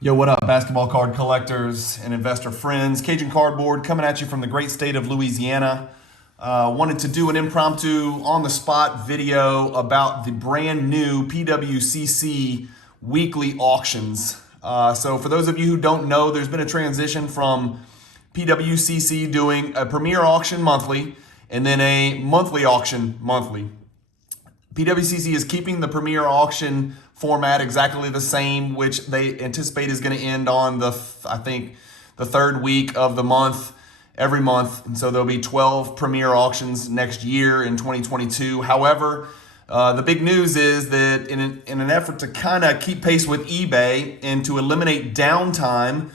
Yo, what up, basketball card collectors and investor friends? Cajun Cardboard coming at you from the great state of Louisiana. Wanted to do an impromptu on the spot video about the brand new PWCC weekly auctions. So, for those of you who don't know, there's been a transition from PWCC doing a premier auction monthly and then a monthly auction monthly. PWCC is keeping the premier auction format exactly the same, which they anticipate is going to end on the third week of the month every month. And so there'll be 12 premier auctions next year in 2022. However, the big news is that in an effort to kind of keep pace with eBay and to eliminate downtime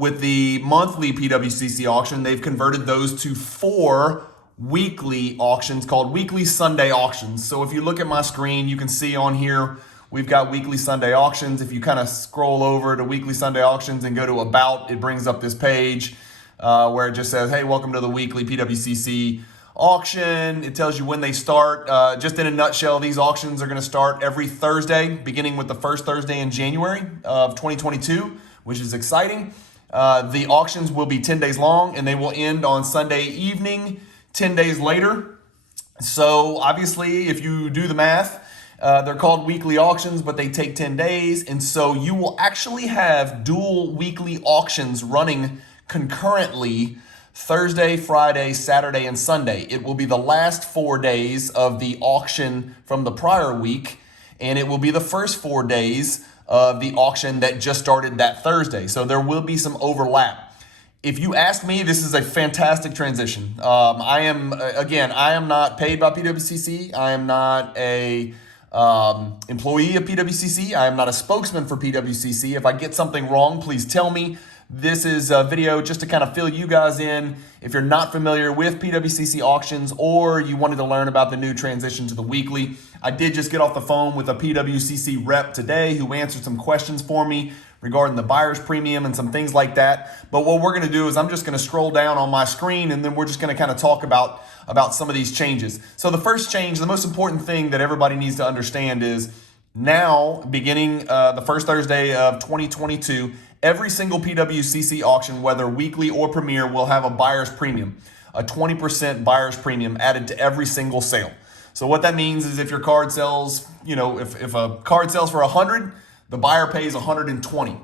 with the monthly PWCC auction, they've converted those to 4 weekly auctions called weekly Sunday auctions. So if you look at my screen, you can see on here we've got weekly Sunday auctions. If you kind of scroll over to weekly Sunday auctions and go to about, it brings up this page where it just says, hey, welcome to the weekly PWCC auction. It tells you when they start. Just in a nutshell, these auctions are going to start every Thursday, beginning with the first Thursday in January of 2022, which is exciting. The auctions will be 10 days long and they will end on Sunday evening, 10 days later. So obviously, if you do the math, they're called weekly auctions, but they take 10 days. And so you will actually have dual weekly auctions running concurrently Thursday, Friday, Saturday, and Sunday. It will be the last 4 days of the auction from the prior week, and it will be the first 4 days of the auction that just started that Thursday. So there will be some overlap. If you ask me, this is a fantastic transition. I am not paid by PWCC. I am not a employee of PWCC. I am not a spokesman for PWCC. If I get something wrong, please tell me. This is a video just to kind of fill you guys in. If you're not familiar with PWCC auctions or you wanted to learn about the new transition to the weekly, I did just get off the phone with a PWCC rep today who answered some questions for me regarding the buyer's premium and some things like that. But what we're going to do is I'm just going to scroll down on my screen and then we're just going to kind of talk about some of these changes. So the first change, the most important thing that everybody needs to understand is now, beginning the first Thursday of 2022, every single PWCC auction, whether weekly or premier, will have a buyer's premium, a 20% buyer's premium added to every single sale. So what that means is if your card sells, if a card sells for 100, the buyer pays 120.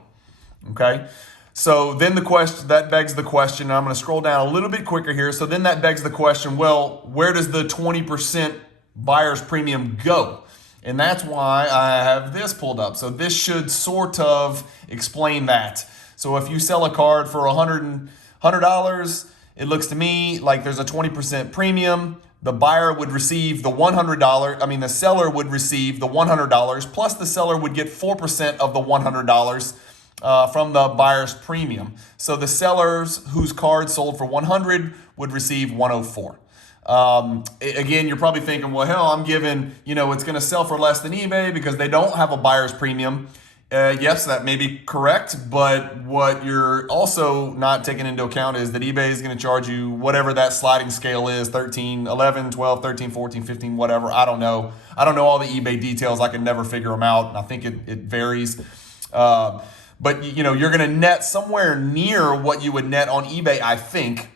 Okay. So then that begs the question, and I'm going to scroll down a little bit quicker here. So then that begs the question, well, where does the 20% buyer's premium go? And that's why I have this pulled up. So this should sort of explain that. So if you sell a card for $100, it looks to me like there's a 20% premium. The buyer would receive the the seller would receive the $100, plus the seller would get 4% of the $100 from the buyer's premium. So the sellers whose card sold for 100 would receive 104. Again, you're probably thinking, well, hell, I'm giving, it's going to sell for less than eBay because they don't have a buyer's premium. Yes, that may be correct, but what you're also not taking into account is that eBay is going to charge you whatever that sliding scale is, 13, 11, 12, 13, 14, 15, whatever. I don't know. I don't know all the eBay details. I can never figure them out. I think it varies. But you're going to net somewhere near what you would net on eBay, I think.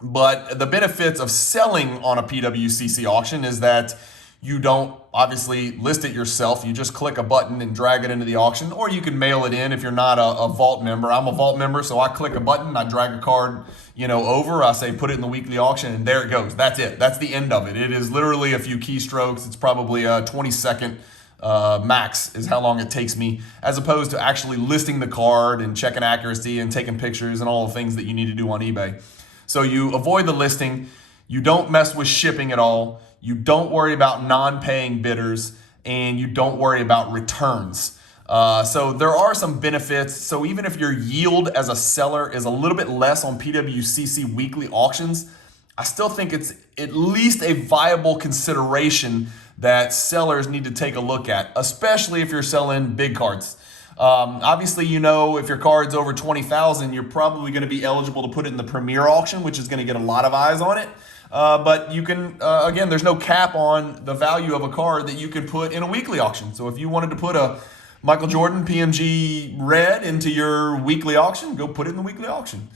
But the benefits of selling on a PWCC auction is that you don't obviously list it yourself. You just click a button and drag it into the auction, or you can mail it in if you're not a Vault member. I'm a Vault member, so I click a button, I drag a card, over. I say put it in the weekly auction, and there it goes. That's it. That's the end of it. It is literally a few keystrokes. It's probably a 20-second max is how long it takes me, as opposed to actually listing the card and checking accuracy and taking pictures and all the things that you need to do on eBay. So you avoid the listing, you don't mess with shipping at all, you don't worry about non-paying bidders, and you don't worry about returns. So there are some benefits. So even if your yield as a seller is a little bit less on PWCC weekly auctions, I still think it's at least a viable consideration that sellers need to take a look at, especially if you're selling big cards. Obviously, if your card's over 20,000, you're probably going to be eligible to put it in the premier auction, which is going to get a lot of eyes on it. But you can, again, there's no cap on the value of a card that you can put in a weekly auction. So if you wanted to put a Michael Jordan PMG red into your weekly auction, go put it in the weekly auction.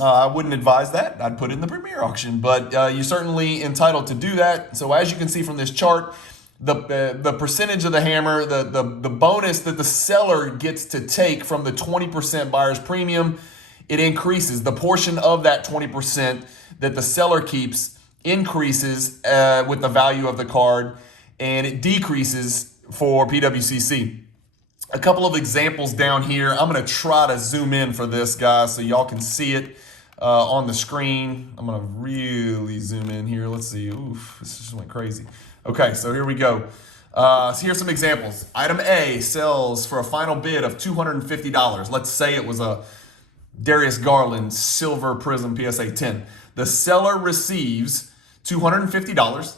I wouldn't advise that. I'd put it in the premier auction, but you're certainly entitled to do that. So as you can see from this chart, the percentage of the hammer, the bonus that the seller gets to take from the 20% buyer's premium, it increases. The portion of that 20% that the seller keeps increases with the value of the card, and it decreases for PWCC. A couple of examples down here. I'm going to try to zoom in for this, guys, so y'all can see it on the screen. I'm going to really zoom in here. Let's see. Oof, this just went crazy. Okay, so here we go. So here's some examples. Item A sells for a final bid of $250. Let's say it was a Darius Garland Silver Prism PSA 10. The seller receives $250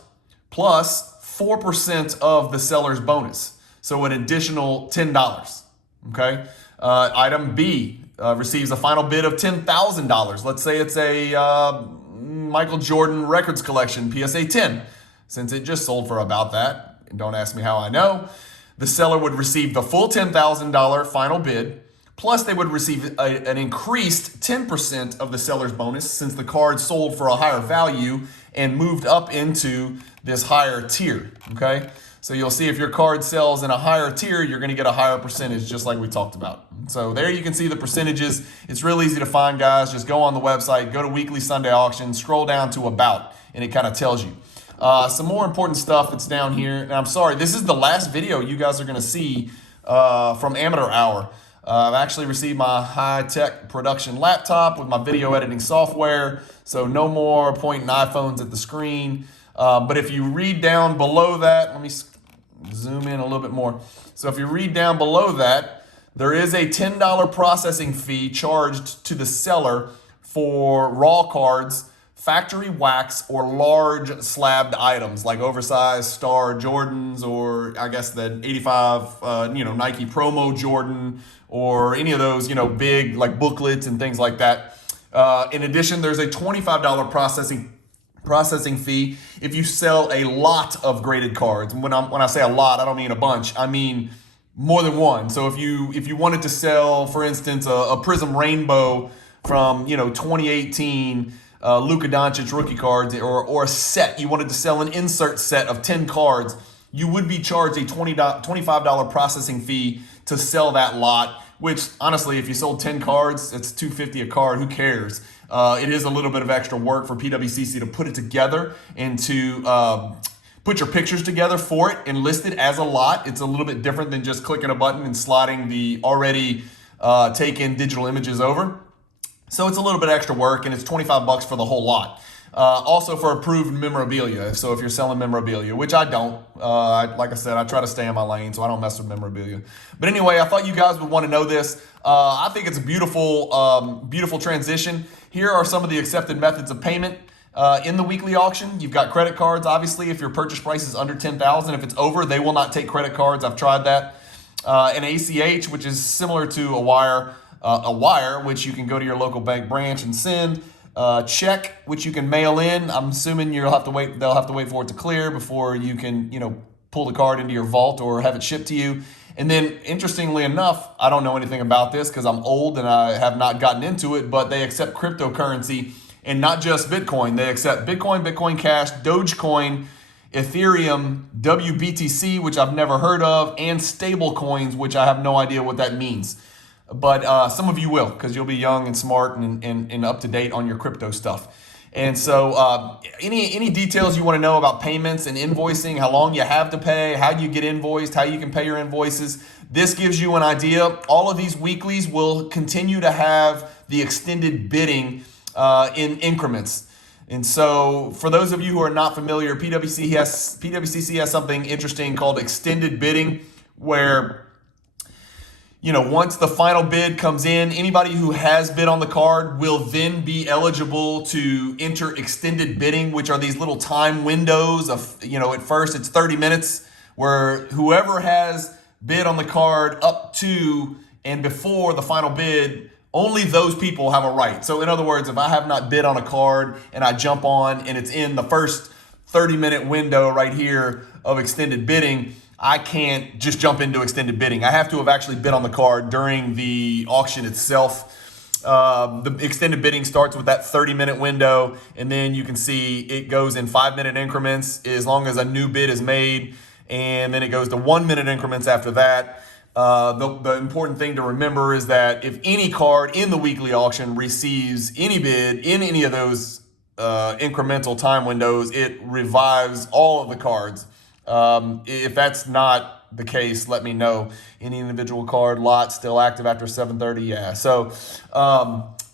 plus 4% of the seller's bonus. So an additional $10, okay? Item B receives a final bid of $10,000. Let's say it's a Michael Jordan Records Collection PSA 10. Since it just sold for about that, and don't ask me how I know, the seller would receive the full $10,000 final bid, plus they would receive an increased 10% of the seller's bonus since the card sold for a higher value and moved up into this higher tier, okay? So you'll see if your card sells in a higher tier, you're going to get a higher percentage, just like we talked about. So there you can see the percentages. It's real easy to find, guys. Just go on the website, go to Weekly Sunday Auction, scroll down to About, and it kind of tells you. Some more important stuff that's down here. And I'm sorry, this is the last video you guys are going to see from Amateur Hour. I've actually received my high-tech production laptop with my video editing software, so no more pointing iPhones at the screen. But if you read down below that, let me zoom in a little bit more. So if you read down below that, there is a $10 processing fee charged to the seller for raw cards, factory wax, or large slabbed items like oversized Star Jordans, or I guess the 85 Nike promo Jordan, or any of those big like booklets and things like that. In addition, there's a $25 processing fee if you sell a lot of graded cards. When I say a lot, I don't mean a bunch. I mean more than one. So if you wanted to sell, for instance, a Prism Rainbow from 2018 Luka Doncic rookie cards, or a set, you wanted to sell an insert set of 10 cards, you would be charged a $25 processing fee to sell that lot. Which honestly, if you sold 10 cards, it's $250 a card. Who cares? It is a little bit of extra work for PWCC to put it together and to put your pictures together for it and list it as a lot. It's a little bit different than just clicking a button and sliding the already taken digital images over. So it's a little bit extra work, and it's $25 for the whole lot. Also for approved memorabilia. So if you're selling memorabilia, which I don't, like I said, I try to stay in my lane, so I don't mess with memorabilia. But anyway, I thought you guys would want to know this. I think it's a beautiful transition. Here are some of the accepted methods of payment in the weekly auction. You've got credit cards, obviously, if your purchase price is under $10,000. If it's over, they will not take credit cards. I've tried that. An ACH, which is similar to a wire, which you can go to your local bank branch and send. Check, which you can mail in. I'm assuming they'll have to wait for it to clear before you can, pull the card into your vault or have it shipped to you. And then, interestingly enough, I don't know anything about this because I'm old and I have not gotten into it, but they accept cryptocurrency, and not just Bitcoin. They accept Bitcoin, Bitcoin Cash, Dogecoin, Ethereum, WBTC, which I've never heard of, and stable coins, which I have no idea what that means. But some of you will, because you'll be young and smart and up to date on your crypto stuff. And so any details you want to know about payments and invoicing, how long you have to pay, how you get invoiced, how you can pay your invoices, this gives you an idea. All of these weeklies will continue to have the extended bidding in increments. And so for those of you who are not familiar, PWCC has something interesting called extended bidding, where once the final bid comes in, anybody who has bid on the card will then be eligible to enter extended bidding, which are these little time windows of, at first it's 30 minutes, where whoever has bid on the card up to and before the final bid, only those people have a right. So in other words, if I have not bid on a card and I jump on and it's in the first 30-minute window right here of extended bidding, I can't just jump into extended bidding. I have to have actually bid on the card during the auction itself. The extended bidding starts with that 30-minute window, and then you can see it goes in 5-minute increments as long as a new bid is made, and then it goes to 1-minute increments after that. The important thing to remember is that if any card in the weekly auction receives any bid in any of those incremental time windows, it revives all of the cards. If that's not the case, let me know. Any individual card lot still active after 7:30? Yeah. So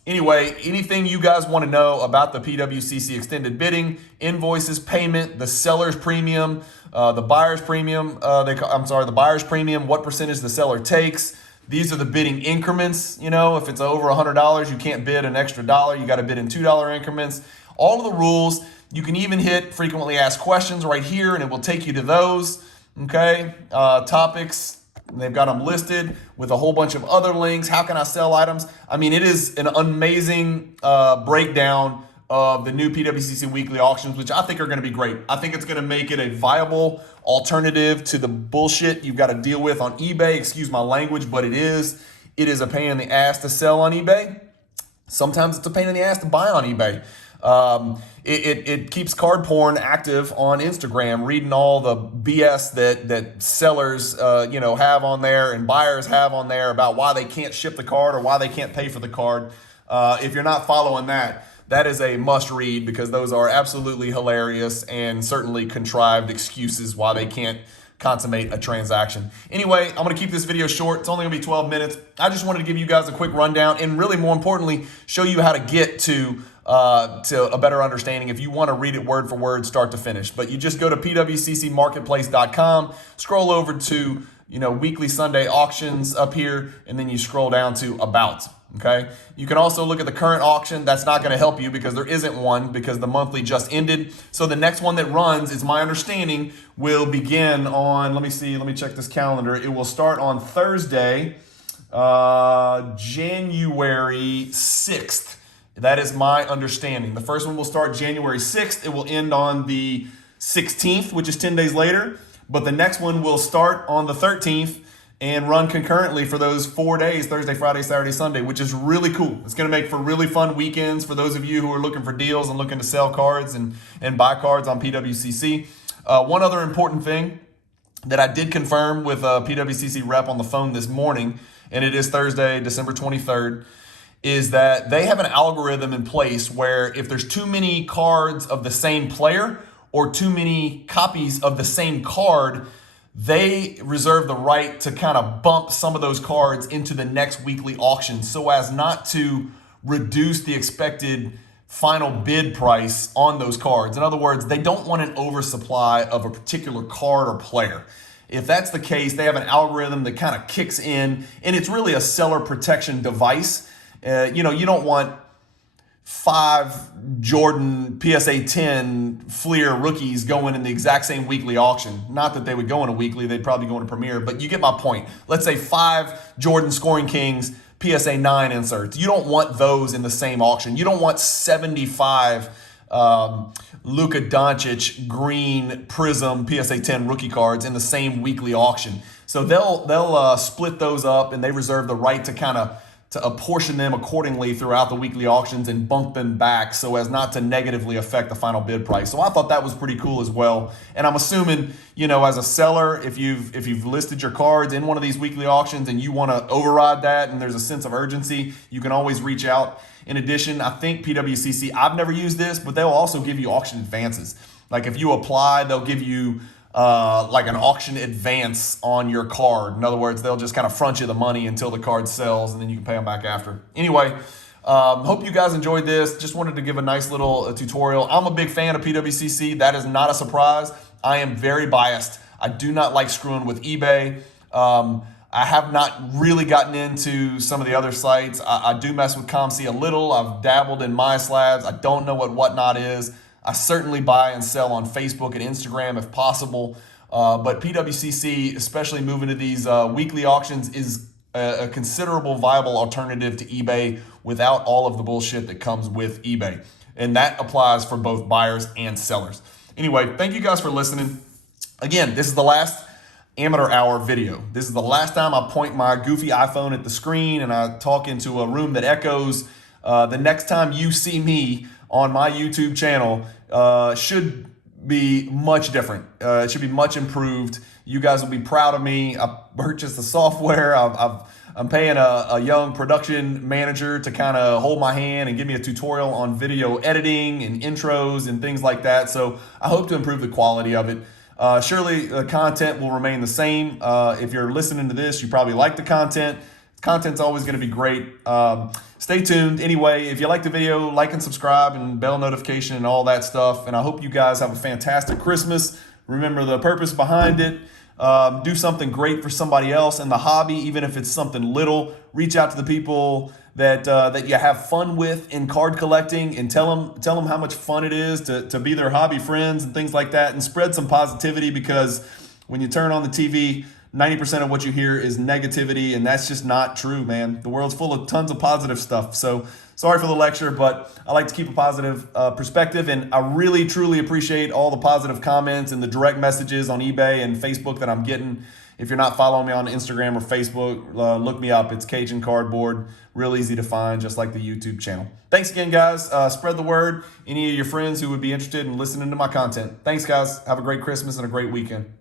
anyway, anything you guys want to know about the PWCC extended bidding, invoices, payment, the seller's premium, the buyer's premium, the buyer's premium, what percentage the seller takes. These are the bidding increments. You know, if it's over $100, you can't bid an extra dollar. You got to bid in $2 increments. All of the rules. You can even hit frequently asked questions right here, and it will take you to those. Okay, topics. They've got them listed with a whole bunch of other links. How can I sell items? I mean, it is an amazing breakdown of the new PWCC weekly auctions, which I think are going to be great. I think it's going to make it a viable alternative to the bullshit you've got to deal with on eBay. Excuse my language, but it is a pain in the ass to sell on eBay. Sometimes it's a pain in the ass to buy on eBay. It keeps card porn active on Instagram, reading all the BS that sellers have on there and buyers have on there about why they can't ship the card or why they can't pay for the card. If you're not following that is a must read, because those are absolutely hilarious and certainly contrived excuses why they can't consummate a transaction. Anyway, I'm going to keep this video short. It's only going to be 12 minutes. I just wanted to give you guys a quick rundown and really more importantly, show you how to get to a better understanding if you want to read it word for word, start to finish. But you just go to pwccmarketplace.com, scroll over to weekly Sunday auctions up here, and then you scroll down to about. Okay. You can also look at the current auction. That's not going to help you because there isn't one, because the monthly just ended. So the next one that runs, is my understanding, will begin on, let me check this calendar. It will start on Thursday, January 6th. That is my understanding. The first one will start January 6th. It will end on the 16th, which is 10 days later. But the next one will start on the 13th and run concurrently for those 4 days, Thursday, Friday, Saturday, Sunday, which is really cool. It's going to make for really fun weekends for those of you who are looking for deals and looking to sell cards and buy cards on PWCC. One other important thing that I did confirm with a PWCC rep on the phone this morning, and it is Thursday, December 23rd, is that they have an algorithm in place where if there's too many cards of the same player or too many copies of the same card, they reserve the right to kind of bump some of those cards into the next weekly auction so as not to reduce the expected final bid price on those cards. In other words, they don't want an oversupply of a particular card or player. If that's the case, they have an algorithm that kind of kicks in, and it's really a seller protection device. You don't want 5 Jordan PSA 10 Fleer rookies going in the exact same weekly auction. Not that they would go in a weekly, they'd probably go in a Premier, but you get my point. Let's say 5 Jordan Scoring Kings PSA 9 inserts. You don't want those in the same auction. You don't want 75 Luka Doncic green Prism PSA 10 rookie cards in the same weekly auction. So they'll split those up, and they reserve the right to kind of to apportion them accordingly throughout the weekly auctions and bump them back so as not to negatively affect the final bid price. So I thought that was pretty cool as well. And I'm assuming, as a seller, if you've listed your cards in one of these weekly auctions and you want to override that and there's a sense of urgency, you can always reach out. In addition, I think PWCC, I've never used this, but they'll also give you auction advances. Like if you apply, they'll give you like an auction advance on your card. In other words, they'll just kind of front you the money until the card sells, and then you can pay them back after. Anyway, hope you guys enjoyed this. Just wanted to give a nice little tutorial. I'm a big fan of PWCC. That is not a surprise. I am very biased. I do not like screwing with eBay. I have not really gotten into some of the other sites. I do mess with ComC a little. I've dabbled in MySlabs. I don't know what Whatnot is. I certainly buy and sell on Facebook and Instagram if possible. But PWCC, especially moving to these weekly auctions, is a considerable viable alternative to eBay without all of the bullshit that comes with eBay. And that applies for both buyers and sellers. Anyway, thank you guys for listening. Again, this is the last amateur hour video. This is the last time I point my goofy iPhone at the screen and I talk into a room that echoes. The next time you see me on my YouTube channel should be much different. It should be much improved. You guys will be proud of me. I purchased the software. I'm paying a young production manager to kind of hold my hand and give me a tutorial on video editing and intros and things like that. So I hope to improve the quality of it. Surely the content will remain the same. If you're listening to this, you probably like the content. Content's always going to be great. Stay tuned. Anyway, if you like the video, like and subscribe and bell notification and all that stuff. And I hope you guys have a fantastic Christmas. Remember the purpose behind it. Do something great for somebody else in the hobby, even if it's something little. Reach out to the people that you have fun with in card collecting and tell them how much fun it is to be their hobby friends and things like that, and spread some positivity, because when you turn on the TV, 90% of what you hear is negativity, and that's just not true, man. The world's full of tons of positive stuff. So sorry for the lecture, but I like to keep a positive perspective, and I really, truly appreciate all the positive comments and the direct messages on eBay and Facebook that I'm getting. If you're not following me on Instagram or Facebook, look me up. It's Cajun Cardboard. Real easy to find, just like the YouTube channel. Thanks again, guys. Spread the word. Any of your friends who would be interested in listening to my content. Thanks, guys. Have a great Christmas and a great weekend.